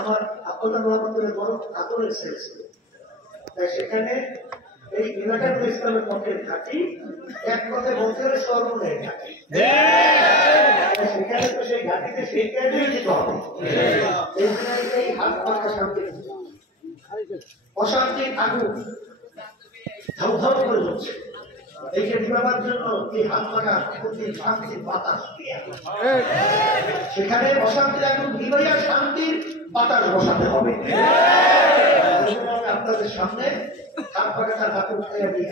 আমার আপনার মহাপতের বড় আতরের ছেলে ছিল, তাই সেখানে এই ইলাকার ইসলামের পক্ষের ঘাঁটি এক কথায় বলতে হলে সর্বনের ঘাঁটি। সেখানে তো সেই ঘাঁটিতে সেই কাজেই যেতে হবে। এই হাত পাখা শান্তি, অশান্তির আগুন ধাউ ধাউ করে হচ্ছে। এইকে নিবাবার জন্য এই হাত পাখা প্রতি শান্তির বাতাস, সেখানে অশান্তির আগুন নিবাইয়া শান্তির বাতাস বসাতে হবে। আপনাদের সামনে হাত পাখাটার হাতে উঠাইয়া দিয়ে